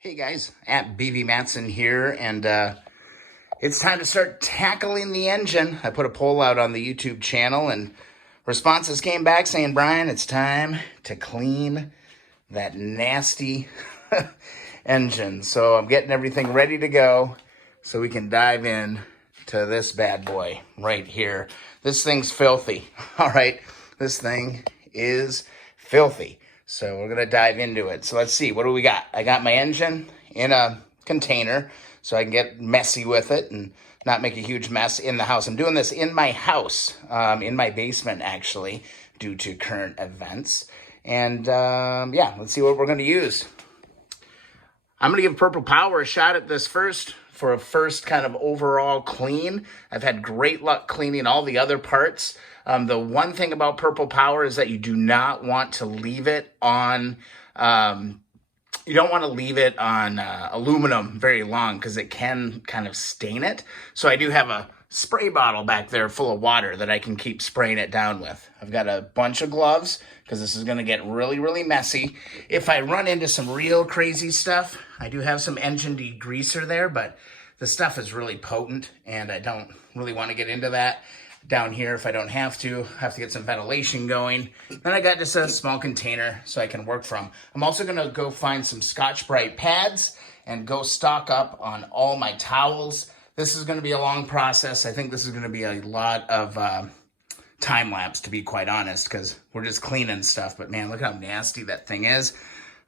Hey guys, at BV Matson here, and it's time to start tackling the engine. I put a poll out on the YouTube channel, and responses came back saying, Brian, it's time to clean that nasty engine. So I'm getting everything ready to go so we can dive in to this bad boy right here. This thing's filthy, all right? This thing is filthy. So we're going to dive into it. So let's see, what do we got? I got my engine in a container so I can get messy with it and not make a huge mess in the house. I'm doing this in my house, in my basement actually, due to current events. And yeah, let's see what we're going to use. I'm going to give Purple Power a shot at this first for a first kind of overall clean. I've had great luck cleaning all the other parts. The one thing about Purple Power is that you do not want to leave it on, you don't want to leave it on aluminum very long because it can kind of stain it. So I do have a spray bottle back there full of water that I can keep spraying it down with. I've got a bunch of gloves because this is going to get really, really messy. If I run into some real crazy stuff, I do have some engine degreaser there, but the stuff is really potent and I don't really want to get into that down here if I don't have to get some ventilation going. Then I got just a small container so I can work from. I'm also going to go find some Scotch-Brite pads and go stock up on all my towels. This is going to be a long process. I think this is going to be a lot of time lapse, to be quite honest, because we're just cleaning stuff. But man, look how nasty that thing is.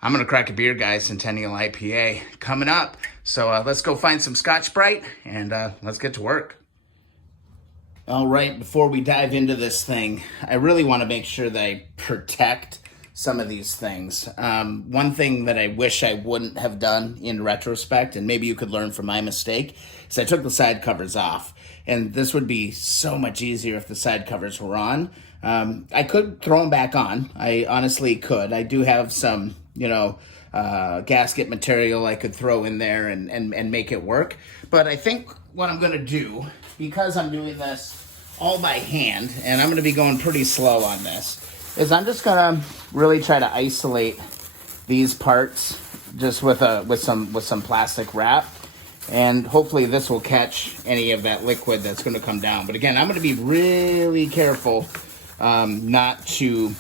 I'm going to crack a beer, guys. Centennial IPA coming up. So let's go find some Scotch-Brite and let's get to work. All right, before we dive into this thing, I really want to make sure that I protect some of these things. One thing that I wish I wouldn't have done in retrospect, and maybe you could learn from my mistake, is I took the side covers off. And this would be so much easier if the side covers were on. I could throw them back on. I honestly could. I do have some, gasket material I could throw in there and make it work. But I think what I'm going to do, because I'm doing this all by hand, and I'm going to be going pretty slow on this, is I'm just going to really try to isolate these parts just with some plastic wrap, and hopefully this will catch any of that liquid that's going to come down. But again, I'm going to be really careful not to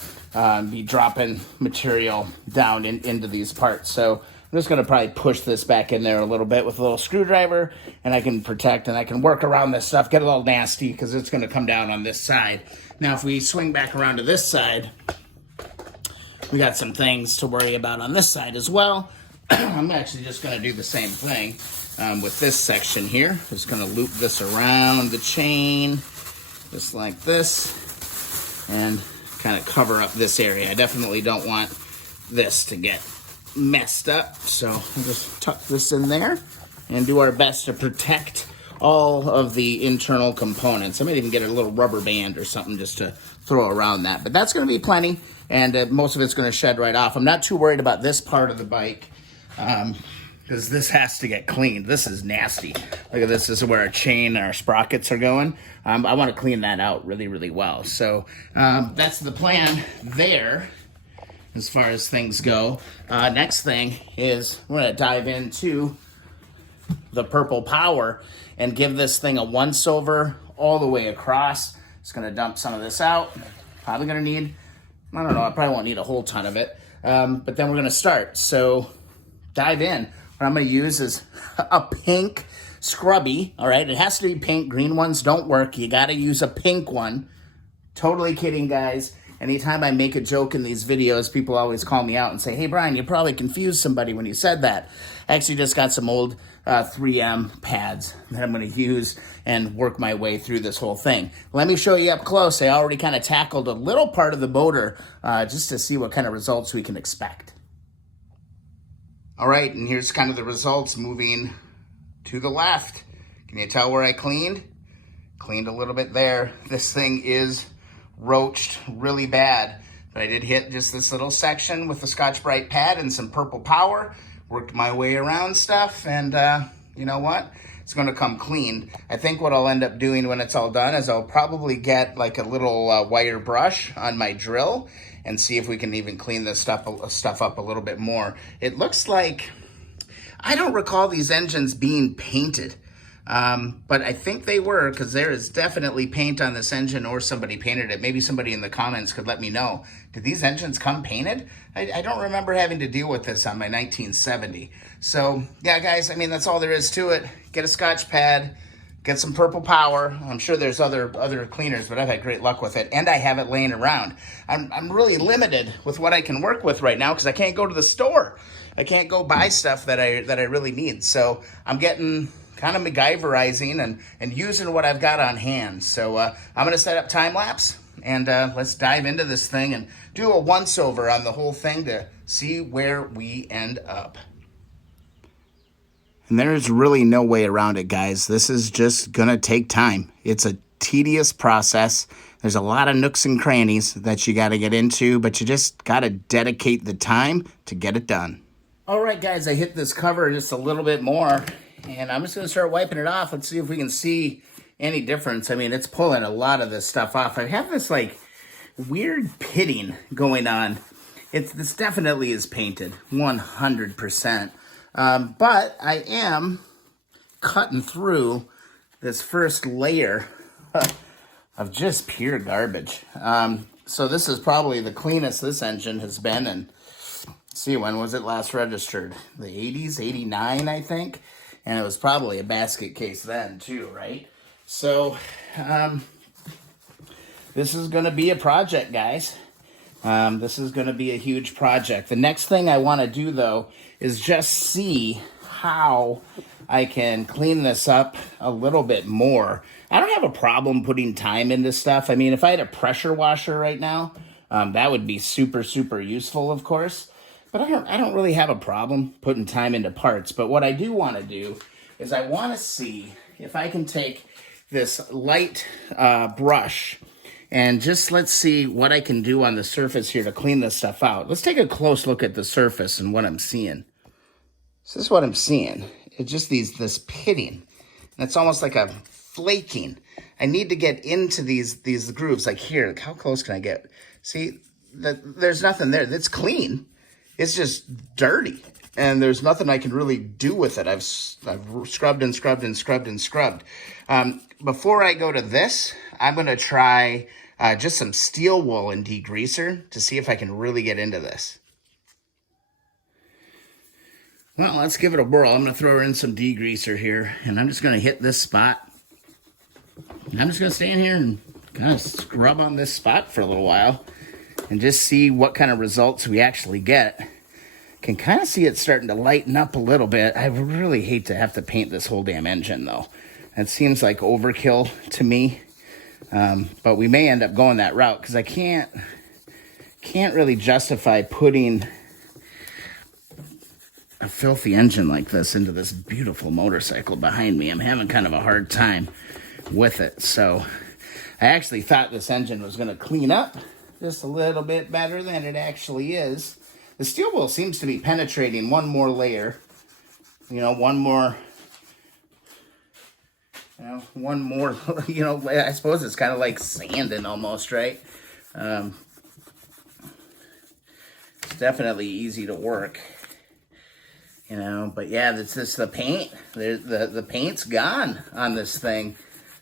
be dropping material down into these parts. So I'm just going to probably push this back in there a little bit with a little screwdriver, and I can protect and I can work around this stuff, get a little nasty because it's going to come down on this side. Now, if we swing back around to this side, we got some things to worry about on this side as well. I'm actually just going to do the same thing with this section here. Just going to loop this around the chain just like this and kind of cover up this area. I definitely don't want this to get messed up, so I'll just tuck this in there and do our best to protect all of the internal components. I might even get a little rubber band or something just to throw around that, but that's going to be plenty, and most of it's going to shed right off. I'm not too worried about this part of the bike because this has to get cleaned. This is nasty. Look at this. This is where our chain and our sprockets are going. I want to clean that out really, really well. So that's the plan there as far as things go. Next thing is we're going to dive into the Purple Power and give this thing a once over all the way across. Just going to dump some of this out. Probably going to need, I don't know, I probably won't need a whole ton of it. But then we're going to start. So dive in. What I'm going to use is a pink scrubby. All right, it has to be pink. Green ones don't work. You got to use a pink one. Totally kidding, guys. Anytime I make a joke in these videos, people always call me out and say, hey, Brian, you probably confused somebody when you said that. I actually just got some old 3M pads that I'm going to use and work my way through this whole thing. Let me show you up close. I already kind of tackled a little part of the motor just to see what kind of results we can expect. All right, and here's kind of the results moving to the left. Can you tell where I cleaned? Cleaned a little bit there. This thing is roached really bad, but I did hit just this little section with the Scotch-Brite pad and some Purple Power, worked my way around stuff, and you know what? It's going to come clean. I think what I'll end up doing when it's all done is I'll probably get like a little wire brush on my drill and see if we can even clean this stuff up a little bit more. It looks like I don't recall these engines being painted, but I think they were, because there is definitely paint on this engine, or somebody painted it. Maybe somebody in the comments could let me know. Did these engines come painted? I don't remember having to deal with this on my 1970. So yeah, guys, I mean, that's all there is to it. Get a Scotch pad, get some Purple Power. I'm sure there's other cleaners, but I've had great luck with it, and I have it laying around. I'm really limited with what I can work with right now because I can't go to the store. I can't go buy stuff that I really need. So I'm getting kind of MacGyverizing and using what I've got on hand. So I'm going to set up Timelapse, and let's dive into this thing and do a once-over on the whole thing to see where we end up. And there's really no way around it, guys. This is just going to take time. It's a tedious process. There's a lot of nooks and crannies that you got to get into, but you just got to dedicate the time to get it done. All right, guys, I hit this cover just a little bit more, and I'm just going to start wiping it off. Let's see if we can see any difference. I mean, it's pulling a lot of this stuff off. I have this, like, weird pitting going on. This definitely is painted, 100%. But I am cutting through this first layer of just pure garbage. So this is probably the cleanest this engine has been. And see, when was it last registered? The 80s, 89, I think. And it was probably a basket case then too, right? So this is going to be a project, guys. This is going to be a huge project. The next thing I want to do, though, is just see how I can clean this up a little bit more. I don't have a problem putting time into stuff. I mean, if I had a pressure washer right now, that would be super, super useful, of course. But I don't really have a problem putting time into parts. But what I do want to do is I want to see if I can take this light brush and just let's see what I can do on the surface here to clean this stuff out. Let's take a close look at the surface and what I'm seeing. So this is what I'm seeing. It's just this pitting. And it's almost like a flaking. I need to get into these grooves. Like here, how close can I get? See, there's nothing there. It's clean. It's just dirty. And there's nothing I can really do with it. I've scrubbed and scrubbed and scrubbed and scrubbed. Before I go to this, I'm going to try just some steel wool and degreaser to see if I can really get into this. Well, let's give it a whirl. I'm going to throw in some degreaser here, and I'm just going to hit this spot. And I'm just going to stand here and kind of scrub on this spot for a little while and just see what kind of results we actually get. Can kind of see it starting to lighten up a little bit. I really hate to have to paint this whole damn engine, though. It seems like overkill to me. But we may end up going that route because I can't really justify putting a filthy engine like this into this beautiful motorcycle behind me. I'm having kind of a hard time with it. So I actually thought this engine was going to clean up just a little bit better than it actually is. The steel wool seems to be penetrating one more layer. One more, I suppose it's kind of like sanding almost, right? It's definitely easy to work. But yeah, it's just the paint. The paint's gone on this thing.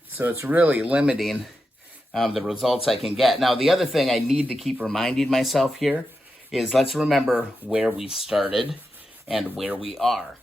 So it's really limiting the results I can get. Now, the other thing I need to keep reminding myself here is let's remember where we started and where we are.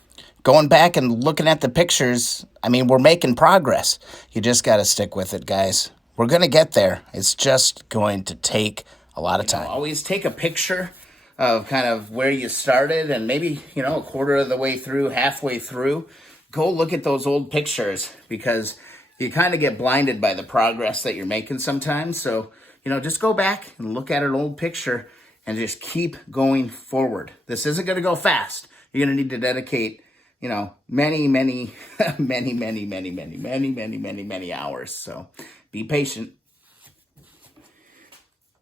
Going back and looking at the pictures, I mean, we're making progress. You just got to stick with it, guys. We're going to get there. It's just going to take a lot of time. Always take a picture of kind of where you started and maybe, a quarter of the way through, halfway through. Go look at those old pictures because you kind of get blinded by the progress that you're making sometimes. So, just go back and look at an old picture and just keep going forward. This isn't going to go fast. You're going to need to dedicate, many, many, many, many, many, many, many, many, many, many hours. So be patient.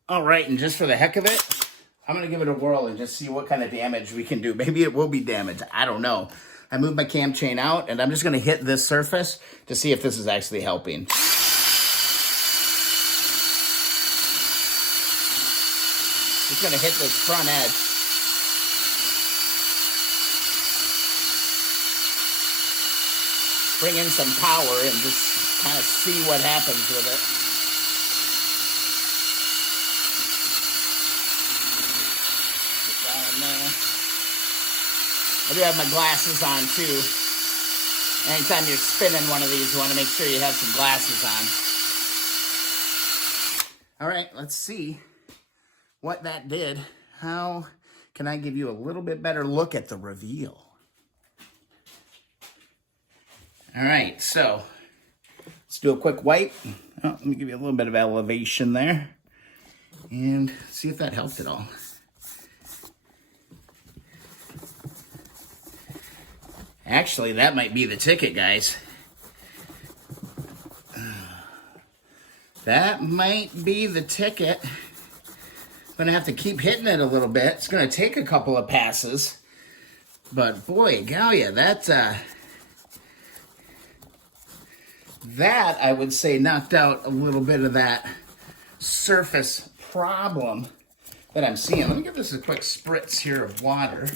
All right, and just for the heck of it, I'm going to give it a whirl and just see what kind of damage we can do. Maybe it will be damage. I don't know. I moved my cam chain out, and I'm just going to hit this surface to see if this is actually helping. Just going to hit this front edge. bring in some power and just kind of see what happens with it. Get that in there. I do have my glasses on too. Anytime you're spinning one of these, you want to make sure you have some glasses on. All right, let's see what that did. How can I give you a little bit better look at the reveal? All right, so let's do a quick wipe. Oh, let me give you a little bit of elevation there and see if that helped at all. Actually, that might be the ticket, guys. That might be the ticket. I'm going to have to keep hitting it a little bit. It's going to take a couple of passes. But boy, Galia, that I would say knocked out a little bit of that surface problem that I'm seeing. Let me give this a quick spritz here of water.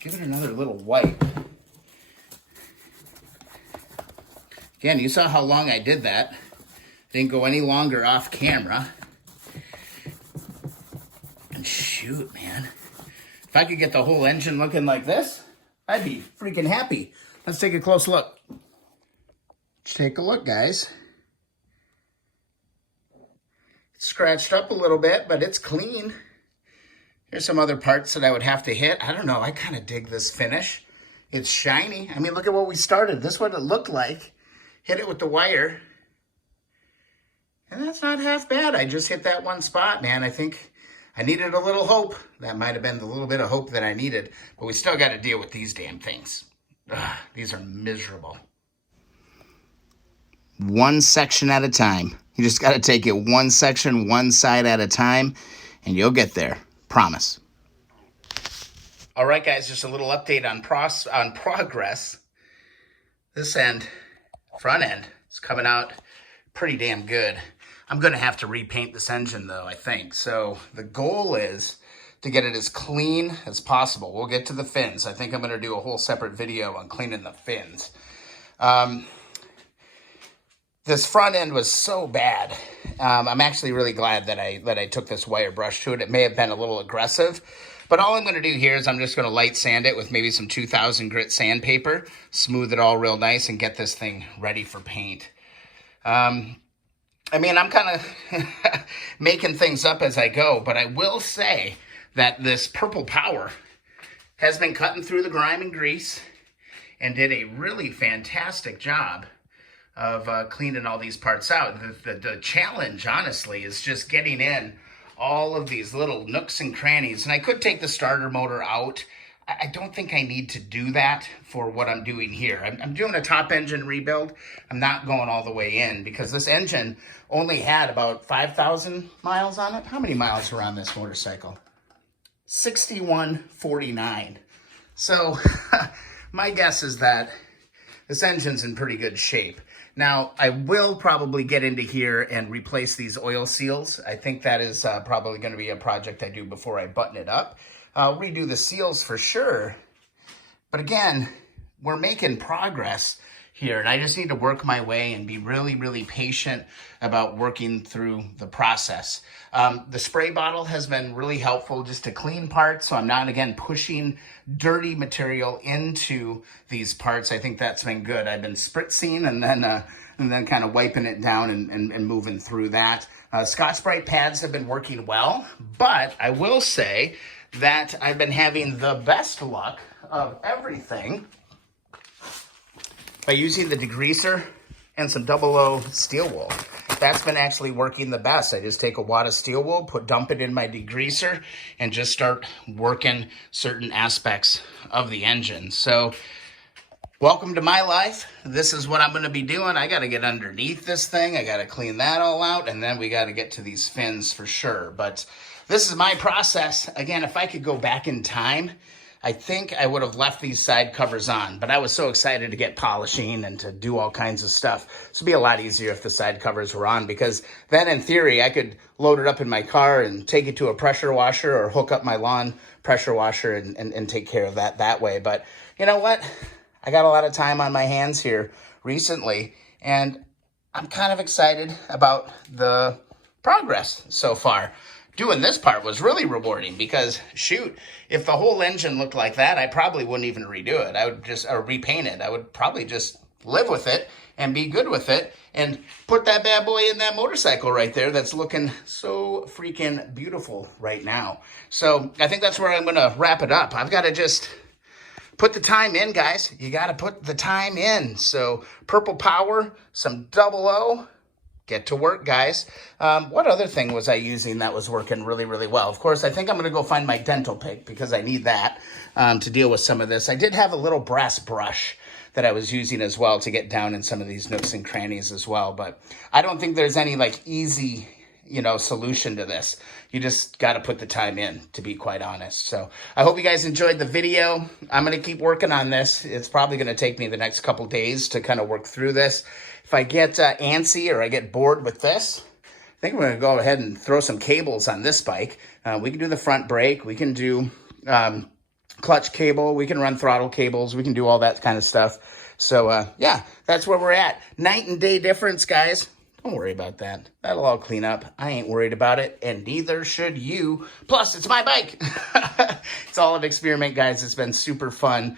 Give it another little wipe. Again, you saw how long I did that. Didn't go any longer off camera. And shoot, man. If I could get the whole engine looking like this, I'd be freaking happy. Let's take a close look. Let's take a look, guys. It's scratched up a little bit, but it's clean. Here's some other parts that I would have to hit. I don't know. I kind of dig this finish. It's shiny. I mean, look at what we started. This is what it looked like. Hit it with the wire. And that's not half bad. I just hit that one spot, man. I think I needed a little hope. That might have been the little bit of hope that I needed. But we still got to deal with these damn things. Ugh, these are miserable. One section at a time. You just got to take it one section, one side at a time, and you'll get there. Promise. All right, guys, just a little update on progress. This end, front end, is coming out pretty damn good. I'm going to have to repaint this engine, though, I think. So the goal is to get it as clean as possible. We'll get to the fins. I think I'm going to do a whole separate video on cleaning the fins. This front end was so bad. I'm actually really glad that I took this wire brush to it. It may have been a little aggressive, but all I'm going to do here is I'm just going to light sand it with maybe some 2000 grit sandpaper, smooth it all real nice, and get this thing ready for paint. I mean, I'm kind of making things up as I go, but I will say that this Purple Power has been cutting through the grime and grease and did a really fantastic job of cleaning all these parts out. The challenge, honestly, is just getting in all of these little nooks and crannies. And I could take the starter motor out. I don't think I need to do that for what I'm doing here. I'm doing a top engine rebuild. I'm not going all the way in because this engine only had about 5,000 miles on it. How many miles were on this motorcycle? 6149. So my guess is that this engine's in pretty good shape. Now, I will probably get into here and replace these oil seals. I think that is probably going to be a project I do before I button it up. I'll redo the seals for sure. But again, we're making progress here, and I just need to work my way and be really, really patient about working through the process. The spray bottle has been really helpful just to clean parts, so I'm not, again, pushing dirty material into these parts. I think that's been good. I've been spritzing and then kind of wiping it down and moving through that. Scotch-Brite pads have been working well, but I will say that I've been having the best luck of everything by using the degreaser and some 00 steel wool. That's been actually working the best. I just take a wad of steel wool, dump it in my degreaser, and just start working certain aspects of the engine. So welcome to my life. This is what I'm going to be doing. I got to get underneath this thing. I got to clean that all out, and then we got to get to these fins for sure. But this is my process. Again, if I could go back in time, I think I would have left these side covers on, but I was so excited to get polishing and to do all kinds of stuff. This would be a lot easier if the side covers were on, because then in theory, I could load it up in my car and take it to a pressure washer or hook up my lawn pressure washer and take care of that way. But you know what? I got a lot of time on my hands here recently, and I'm kind of excited about the progress so far. Doing this part was really rewarding because, shoot, if the whole engine looked like that, I probably wouldn't even redo it. I would just repaint it. I would probably just live with it and be good with it and put that bad boy in that motorcycle right there that's looking so freaking beautiful right now. So I think that's where I'm going to wrap it up. I've got to just put the time in, guys. You got to put the time in. So Purple Power, some double O. Get to work, guys. What other thing was I using that was working really, really well? Of course, I think I'm going to go find my dental pick because I need that to deal with some of this. I did have a little brass brush that I was using as well to get down in some of these nooks and crannies as well. But I don't think there's any like easy, solution to this. You just got to put the time in, to be quite honest. So I hope you guys enjoyed the video. I'm going to keep working on this. It's probably going to take me the next couple days to kind of work through this. If I get antsy or I get bored with this, I think we're going to go ahead and throw some cables on this bike. We can do the front brake. We can do clutch cable. We can run throttle cables. We can do all that kind of stuff. So, yeah, that's where we're at. Night and day difference, guys. Don't worry about that. That'll all clean up. I ain't worried about it, and neither should you. Plus, it's my bike. It's all an experiment, guys. It's been super fun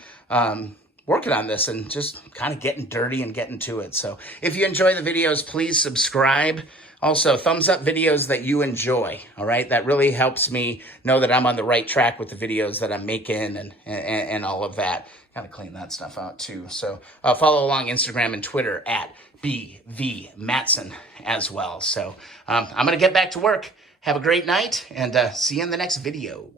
working on this and just kind of getting dirty and getting to it. So if you enjoy the videos, please subscribe. Also, thumbs up videos that you enjoy, all right? That really helps me know that I'm on the right track with the videos that I'm making and all of that. Got to clean that stuff out too. So follow along Instagram and Twitter at BV Matson as well. So I'm going to get back to work. Have a great night and see you in the next video.